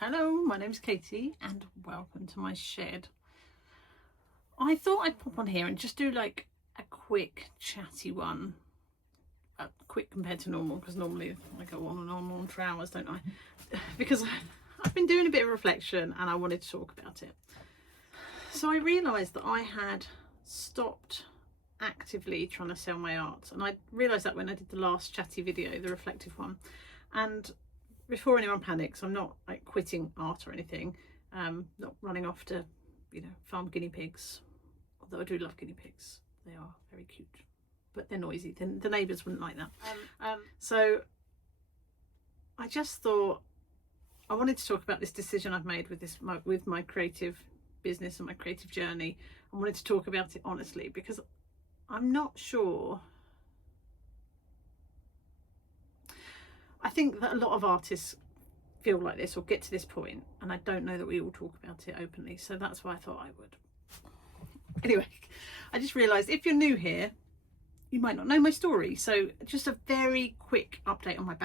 Hello, my name's Katie and welcome to my shed. I thought I'd pop on here and just do like a quick chatty one. Quick compared to normal, because normally I go on and on for hours, don't I? Because I've been doing a bit of reflection and I wanted to talk about it. So I realised that I had stopped actively trying to sell my art, and I realised that when I did the last chatty video, the reflective one. And before anyone panics, I'm not like quitting art or anything, not running off to, farm guinea pigs, although I do love guinea pigs. They are very cute, but they're noisy. The neighbours wouldn't like that. So I just thought I wanted to talk about this decision I've made with my creative business and my creative journey. I wanted to talk about it honestly, because I'm not sure. I think that a lot of artists feel like this or get to this point, and I don't know that we all talk about it openly, so that's why I thought I would. Anyway, I just realised if you're new here, you might not know my story, so just a very quick update on my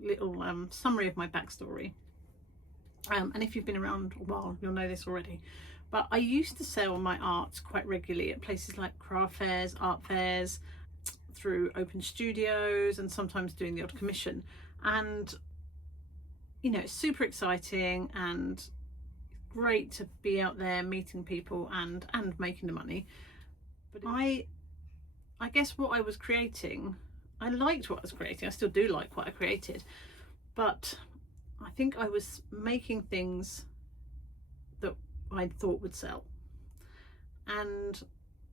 little summary of my backstory. And if you've been around a while, you'll know this already, but I used to sell my art quite regularly at places like craft fairs, art fairs, through open studios, and sometimes doing the odd commission. And it's super exciting and great to be out there meeting people and making the money. But I guess what I was creating, I liked what I was creating. I still do like what I created, but I think I was making things that I thought would sell. And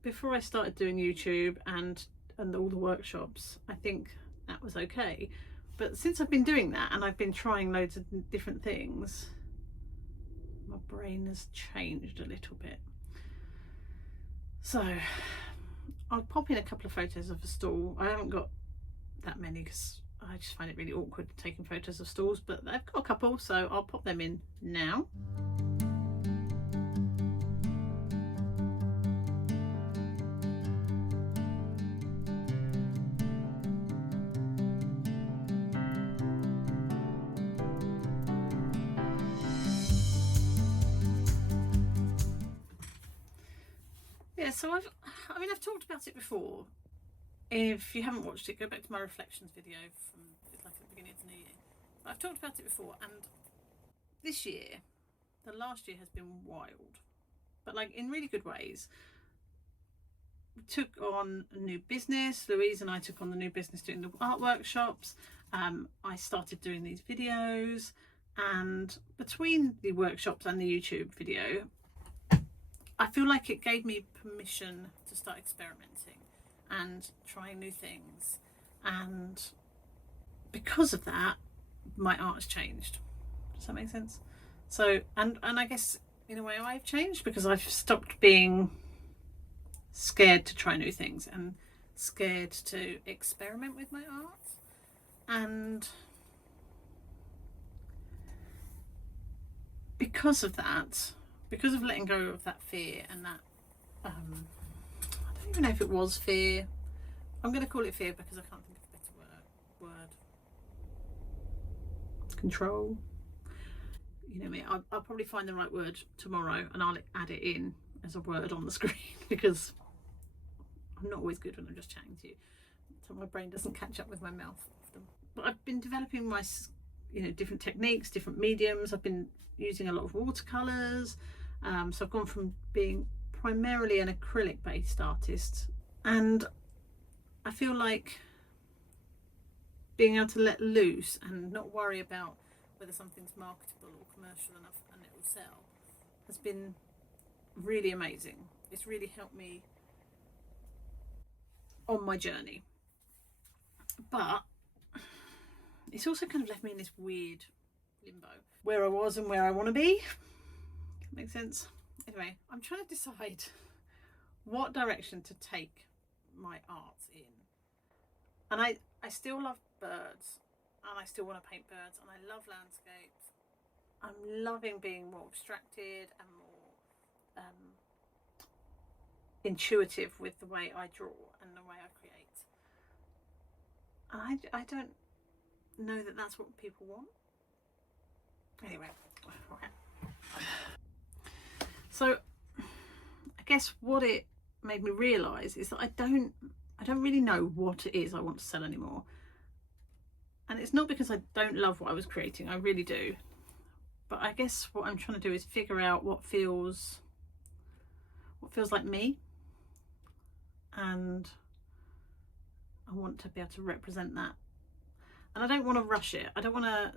before I started doing YouTube and all the workshops, I think that was okay. But since I've been doing that and I've been trying loads of different things, my brain has changed a little bit. So I'll pop in a couple of photos of a stall. I haven't got that many because I just find it really awkward taking photos of stalls, but I've got a couple, so I'll pop them in now. Yeah, so I've talked about it before. If you haven't watched it, go back to my reflections video from like at the beginning of the new year. But I've talked about it before, and this year, the last year has been wild, but like in really good ways. We took on a new business. Louise and I took on the new business doing the art workshops. I started doing these videos, and between the workshops and the YouTube video, I feel like it gave me permission to start experimenting and trying new things. And because of that, my art has changed. Does that make sense? So, and I guess in a way I've changed because I've stopped being scared to try new things and scared to experiment with my art. And because of that, because of letting go of that fear and that, I don't even know if it was fear. I'm going to call it fear because I can't think of a better word. Control. You know me, I'll probably find the right word tomorrow and I'll add it in as a word on the screen because I'm not always good when I'm just chatting to you. So my brain doesn't catch up with my mouth often. But I've been developing my, different techniques, different mediums. I've been using a lot of watercolours. So I've gone from being primarily an acrylic based artist, and I feel like being able to let loose and not worry about whether something's marketable or commercial enough and it will sell has been really amazing. It's really helped me on my journey, but it's also kind of left me in this weird limbo where I was and where I want to be. Makes sense? Anyway, I'm trying to decide what direction to take my art in. And I still love birds, and I still want to paint birds, and I love landscapes. I'm loving being more abstracted and more intuitive with the way I draw and the way I create. And I don't know that that's what people want. Anyway, So I guess what it made me realise is that I don't really know what it is I want to sell anymore. And it's not because I don't love what I was creating, I really do. But I guess what I'm trying to do is figure out what feels like me, and I want to be able to represent that. And I don't want to rush it. I don't want to,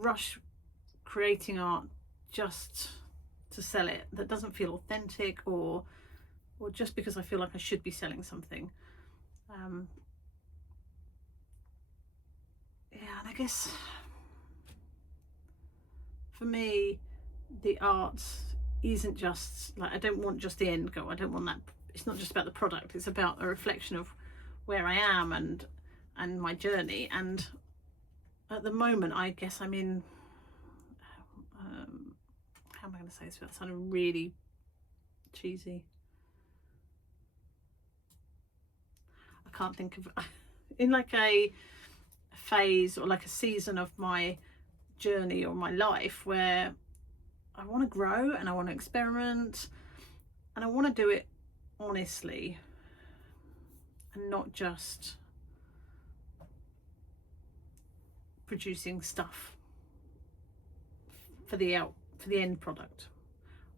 rush creating art just to sell it that doesn't feel authentic, or just because I feel like I should be selling something. Yeah, and I guess for me, the art isn't just like, I don't want just the end goal. I don't want that. It's not just about the product. It's about a reflection of where I am and my journey. And at the moment, I guess I'm in. How am I going to say this without sounding really cheesy? I can't think of in like a phase or like a season of my journey or my life where I want to grow and I want to experiment and I want to do it honestly and not just producing stuff for the end product.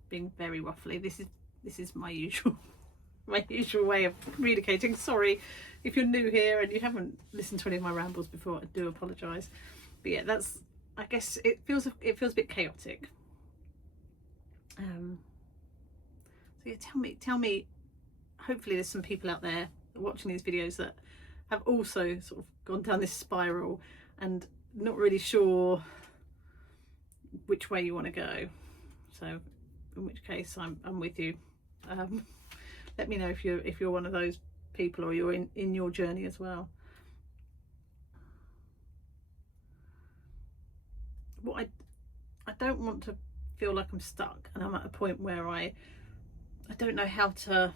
Being very waffly. This is my usual way of communicating. Sorry if you're new here and you haven't listened to any of my rambles before. I do apologise. But yeah, that's, I guess it feels a bit chaotic. So yeah, tell me. Hopefully, there's some people out there watching these videos that have also sort of gone down this spiral and not really sure which way you want to go. So, in which case, I'm with you. Let me know if you're one of those people or you're in your journey as well. What I don't want to feel like I'm stuck and I'm at a point where I don't know how to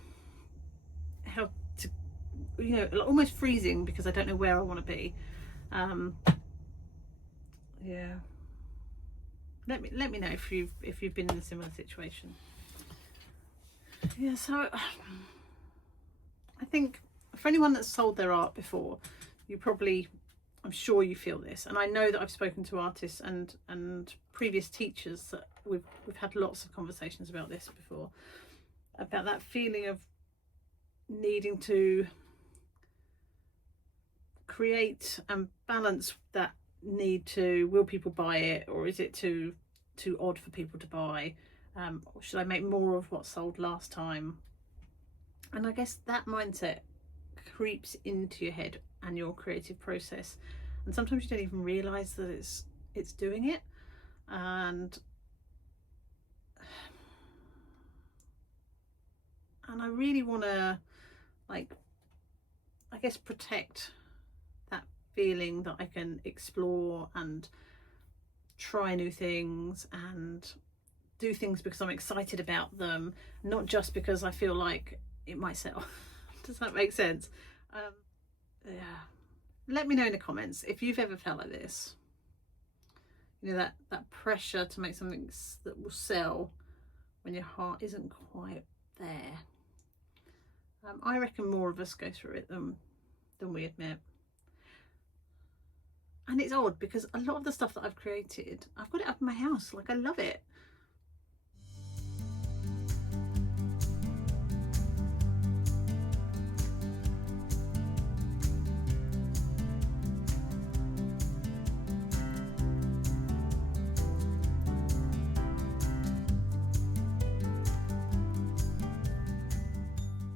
almost freezing because I don't know where I want to be. Yeah. Let me know if you've been in a similar situation. Yeah, so I think for anyone that's sold their art before, I'm sure you feel this, and I know that I've spoken to artists and previous teachers that we've had lots of conversations about this before, about that feeling of needing to create and balance that need to, will people buy it, or is it too odd for people to buy, or should I make more of what sold last time? And I guess that mindset creeps into your head and your creative process, and sometimes you don't even realize that it's doing it. And I really want to, like, I guess, protect that feeling that I can explore and try new things and do things because I'm excited about them, not just because I feel like it might sell. Does that make sense? Yeah. Let me know in the comments if you've ever felt like this. That pressure to make something that will sell when your heart isn't quite there. I reckon more of us go through it than we admit. And it's odd because a lot of the stuff that I've created, I've got it up in my house. Like, I love it.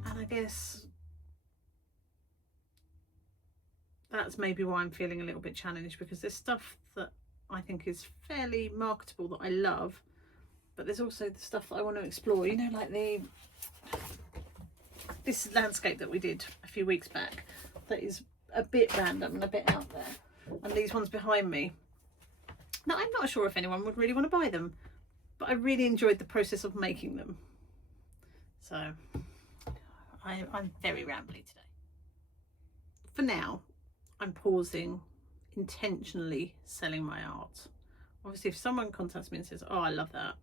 And I guess that's maybe why I'm feeling a little bit challenged, because there's stuff that I think is fairly marketable that I love, but there's also the stuff that I want to explore, like this landscape that we did a few weeks back that is a bit random and a bit out there, and these ones behind me. Now, I'm not sure if anyone would really want to buy them, but I really enjoyed the process of making them. So I'm very rambly today. For now, I'm pausing intentionally selling my art Obviously, if someone contacts me and says, "Oh, I love that,"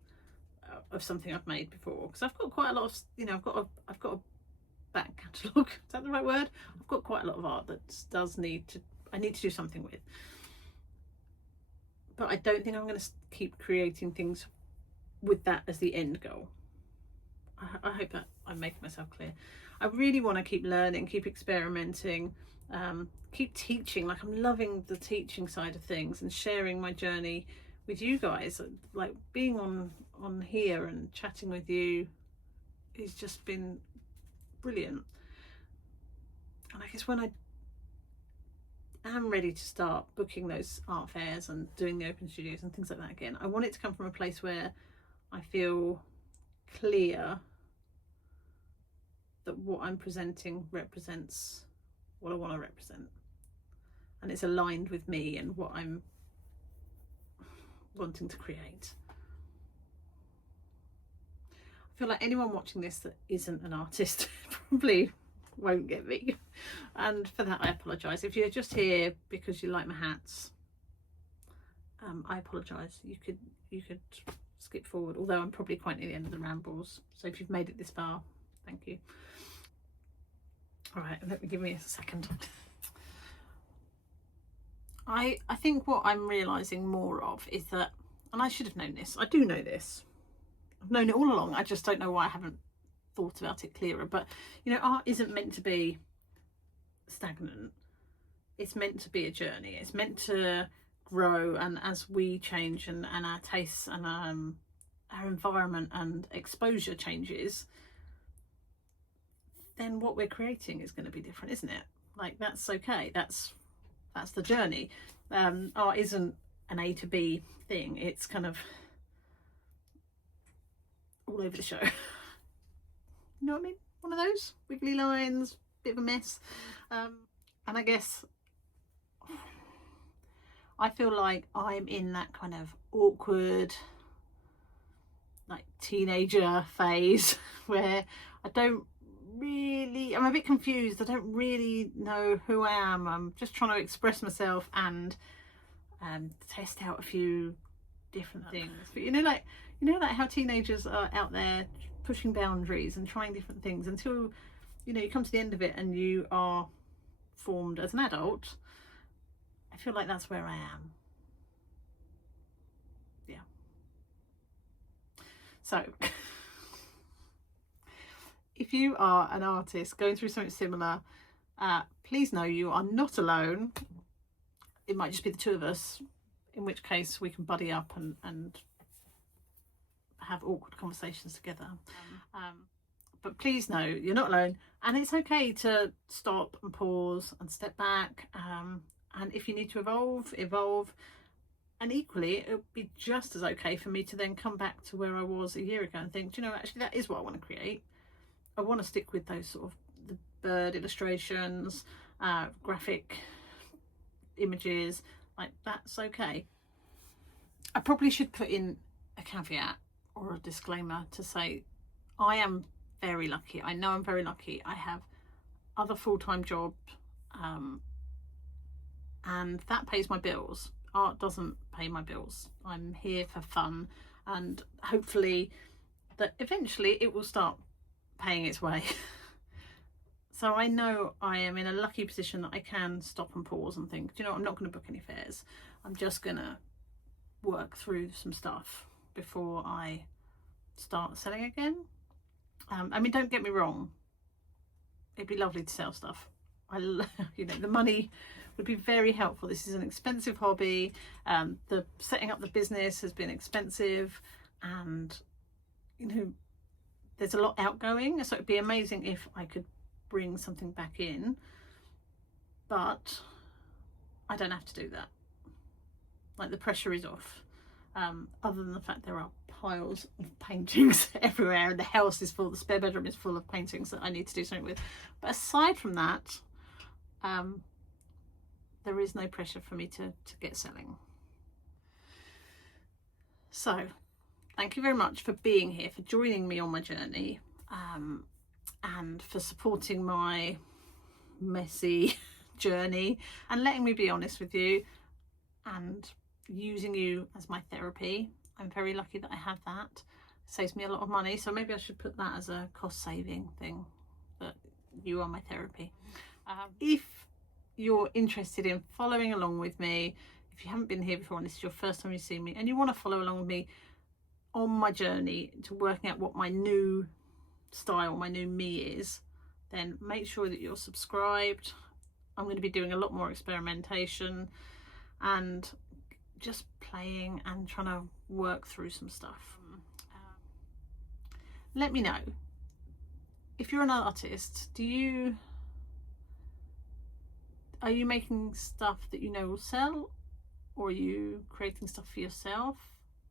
of something I've made before, because I've got quite a lot of, I've got a back catalogue. Is that the right word? I've got quite a lot of art that does I need to do something with. But I don't think I'm going to keep creating things with that as the end goal. I hope that I'm making myself clear. I really want to keep learning, keep experimenting, keep teaching. Like, I'm loving the teaching side of things and sharing my journey with you guys. Like, being on here and chatting with you has just been brilliant. And I guess when I am ready to start booking those art fairs and doing the open studios and things like that again, I want it to come from a place where I feel clear that what I'm presenting represents what I want to represent, and it's aligned with me and what I'm wanting to create. I feel like anyone watching this that isn't an artist probably won't get me, and for that I apologise. If you're just here because you like my hats, I apologise. You could skip forward, although I'm probably quite near the end of the rambles, so if you've made it this far, thank you. All right, give me a second. I think what I'm realising more of is that, and I should have known this, I do know this, I've known it all along, I just don't know why I haven't thought about it clearer. But art isn't meant to be stagnant. It's meant to be a journey. It's meant to grow, and as we change and our tastes and our environment and exposure changes, then what we're creating is going to be different, isn't it? Like, that's okay. That's the journey. Art isn't an A to B thing. It's kind of all over the show. You know what I mean? One of those wiggly lines, bit of a mess. And I guess I feel like I'm in that kind of awkward, like, teenager phase where I'm a bit confused. I don't really know who I am. I'm just trying to express myself and test out a few different things. But like how teenagers are out there pushing boundaries and trying different things until you come to the end of it and you are formed as an adult. I feel like that's where I am. Yeah. So if you are an artist going through something similar, please know you are not alone. It might just be the two of us, in which case we can buddy up and have awkward conversations together. But please know you're not alone, and it's okay to stop and pause and step back. And if you need to evolve. And equally, it would be just as okay for me to then come back to where I was a year ago and think, actually, that is what I want to create. I want to stick with those sort of the bird illustrations, graphic images. Like, that's okay. I probably should put in a caveat or a disclaimer to say I am very lucky. I know I'm very lucky. I have other full-time jobs, and that pays my bills. Art doesn't pay my bills. I'm here for fun, and hopefully that eventually it will start paying its way. So I know I am in a lucky position that I can stop and pause and think, I'm not going to book any fairs. I'm just going to work through some stuff before I start selling again. I mean, don't get me wrong, it'd be lovely to sell stuff. The money would be very helpful. This is an expensive hobby. The setting up the business has been expensive, and there's a lot outgoing, so it'd be amazing if I could bring something back in, but I don't have to do that. Like, the pressure is off, other than the fact there are piles of paintings everywhere, and the house is full, the spare bedroom is full of paintings that I need to do something with. But aside from that, there is no pressure for me to get selling. So thank you very much for being here, for joining me on my journey, and for supporting my messy journey and letting me be honest with you, and using you as my therapy. I'm very lucky that I have that. It saves me a lot of money, so maybe I should put that as a cost saving thing, that you are my therapy. If you're interested in following along with me, if you haven't been here before and this is your first time you've seen me and you want to follow along with me on my journey to working out what my new style, my new me is, then make sure that you're subscribed. I'm going to be doing a lot more experimentation and just playing and trying to work through some stuff. Let me know if you're an artist. Are you making stuff that you know will sell, or are you creating stuff for yourself,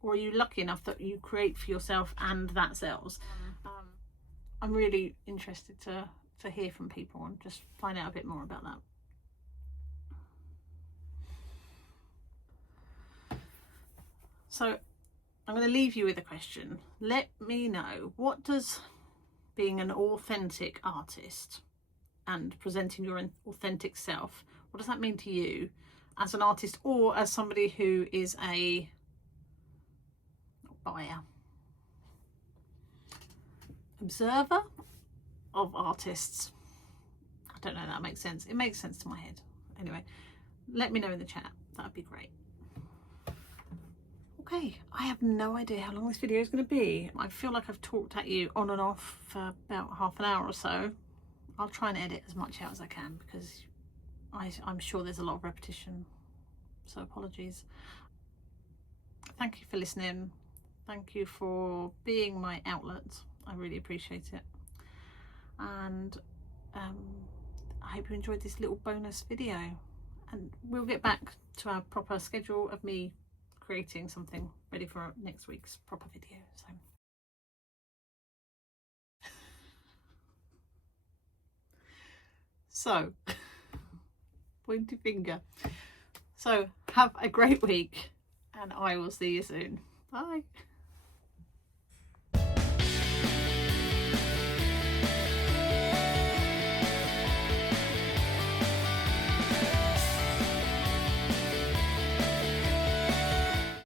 or are you lucky enough that you create for yourself and that sells? I'm really interested to hear from people and just find out a bit more about that. So I'm going to leave you with a question. Let me know, what does being an authentic artist and presenting your authentic self, what does that mean to you as an artist, or as somebody who is a buyer, observer of artists? I don't know if that makes sense. It makes sense to my head. Anyway, let me know in the chat. That would be great. Okay, I have no idea how long this video is going to be. I feel like I've talked at you on and off for about half an hour or so. I'll try and edit as much out as I can, because I'm sure there's a lot of repetition, so apologies. Thank you for listening. Thank you for being my outlet. I really appreciate it. And I hope you enjoyed this little bonus video, and we'll get back to our proper schedule of me creating something ready for next week's proper video. So pointy finger. So have a great week, and I will see you soon. Bye.